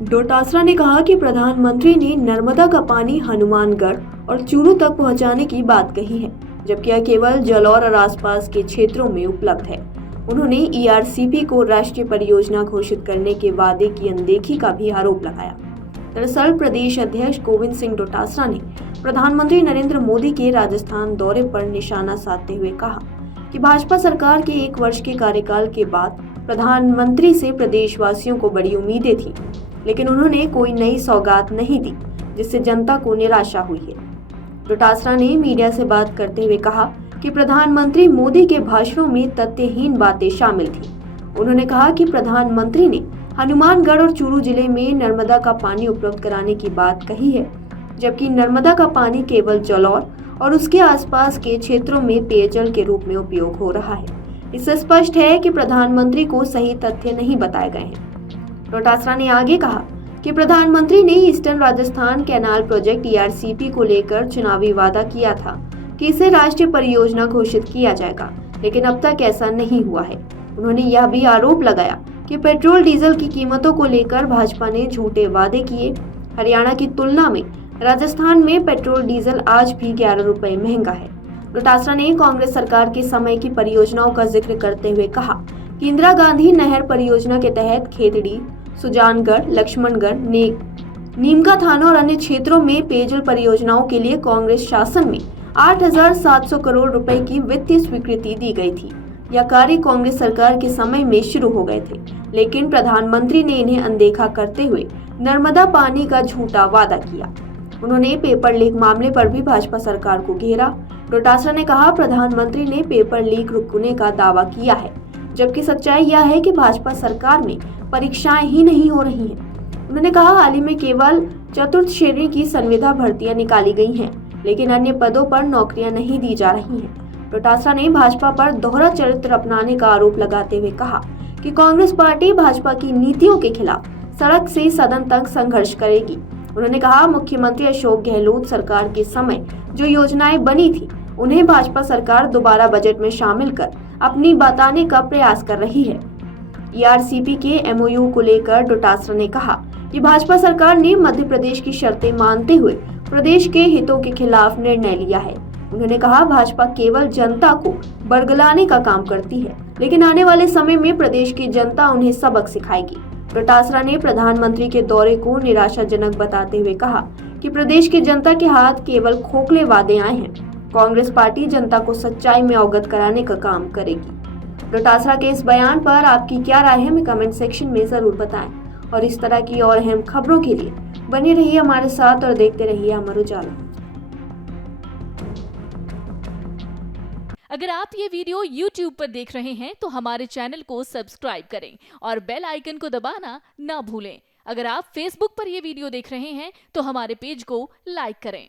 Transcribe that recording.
डोटासरा ने कहा कि प्रधानमंत्री ने नर्मदा का पानी हनुमानगढ़ और चूरू तक पहुंचाने की बात कही है, जबकि यह केवल जलौर और आसपास के क्षेत्रों में उपलब्ध है। उन्होंने ईआरसीपी को राष्ट्रीय परियोजना घोषित करने के वादे की अनदेखी का भी आरोप लगाया। दरअसल प्रदेश अध्यक्ष गोविंद सिंह डोटासरा ने प्रधानमंत्री नरेंद्र मोदी के राजस्थान दौरे पर निशाना साधते हुए कहा कि भाजपा सरकार के 1 वर्ष के कार्यकाल के बाद प्रधानमंत्री से प्रदेशवासियों को बड़ी उम्मीदें थी, लेकिन उन्होंने कोई नई सौगात नहीं दी, जिससे जनता को निराशा हुई है। डोटासरा ने मीडिया से बात करते हुए कहा कि प्रधानमंत्री मोदी के भाषणों में तथ्यहीन बातें शामिल थी। उन्होंने कहा कि प्रधानमंत्री ने हनुमानगढ़ और चूरू जिले में नर्मदा का पानी उपलब्ध कराने की बात कही है, जबकि नर्मदा का पानी केवल जलौर और उसके आसपास के क्षेत्रों में पेयजल के रूप में उपयोग हो रहा है। इससे स्पष्ट है कि प्रधानमंत्री को सही तथ्य नहीं बताए गए हैं। डोटासरा ने आगे कहा कि प्रधानमंत्री ने eastern Rajasthan canal project ERCP को लेकर चुनावी वादा किया था कि इसे राष्ट्रीय परियोजना घोषित किया जाएगा, लेकिन अब तक ऐसा नहीं हुआ है। उन्होंने यह भी आरोप लगाया कि पेट्रोल डीजल की कीमतों को लेकर भाजपा ने झूठे वादे किए। हरियाणा की तुलना में राजस्थान में पेट्रोल डीजल आज भी 11 रुपए महंगा है। डोटासरा ने कांग्रेस सरकार के समय की परियोजनाओं का जिक्र करते हुए कहा कि इंदिरा गांधी नहर परियोजना के तहत खेतड़ी, सुजानगढ़, लक्ष्मणगढ़, नीमका थाना और अन्य क्षेत्रों में पेयजल परियोजनाओं के लिए कांग्रेस शासन में 8,700 करोड़ रुपए की वित्तीय स्वीकृति दी गई थी। यह कार्य कांग्रेस सरकार के समय में शुरू हो गए थे, लेकिन प्रधानमंत्री ने इन्हें अनदेखा करते हुए नर्मदा पानी का झूठा वादा किया। उन्होंने पेपर लीक मामले पर भी भाजपा सरकार को घेरा। डोटासरा ने कहा प्रधानमंत्री ने पेपर लीक रुकने का दावा किया है, जबकि सच्चाई यह है कि भाजपा सरकार में परीक्षाएं ही नहीं हो रही हैं। उन्होंने कहा हाल ही में केवल 4th श्रेणी की संविदा भर्तियां निकाली गई हैं, लेकिन अन्य पदों पर नौकरियां नहीं दी जा रही हैं। डोटासरा ने भाजपा पर दोहरा चरित्र अपनाने का आरोप लगाते हुए कहा कि कांग्रेस पार्टी भाजपा की नीतियों के खिलाफ सड़क से सदन तक संघर्ष करेगी। उन्होंने कहा मुख्यमंत्री अशोक गहलोत सरकार के समय जो योजनाएं बनी थी, उन्हें भाजपा सरकार दोबारा बजट में शामिल कर अपनी बताने का प्रयास कर रही है। ईआरसीपी के एमओयू को लेकर डोटासरा ने कहा कि भाजपा सरकार ने मध्य प्रदेश की शर्तें मानते हुए प्रदेश के हितों के खिलाफ निर्णय लिया है। उन्होंने कहा भाजपा केवल जनता को बरगलाने का काम करती है, लेकिन आने वाले समय में प्रदेश की जनता उन्हें सबक सिखाएगी। डोटासरा ने प्रधानमंत्री के दौरे को निराशाजनक बताते हुए कहा कि प्रदेश की जनता के हाथ केवल खोखले वादे आए हैं। कांग्रेस पार्टी जनता को सच्चाई में अवगत कराने का काम करेगी। डोटासरा के इस बयान पर आपकी क्या राय है, हमें कमेंट सेक्शन में जरूर बताएं। और इस तरह की और अहम खबरों के लिए बने रहिए हमारे साथ और देखते रहिए अमर उजाला। अगर आप ये वीडियो YouTube पर देख रहे हैं तो हमारे चैनल को सब्सक्राइब करें और बेल आइकन को दबाना ना भूलें। अगर आप Facebook पर ये वीडियो देख रहे हैं तो हमारे पेज को लाइक करें।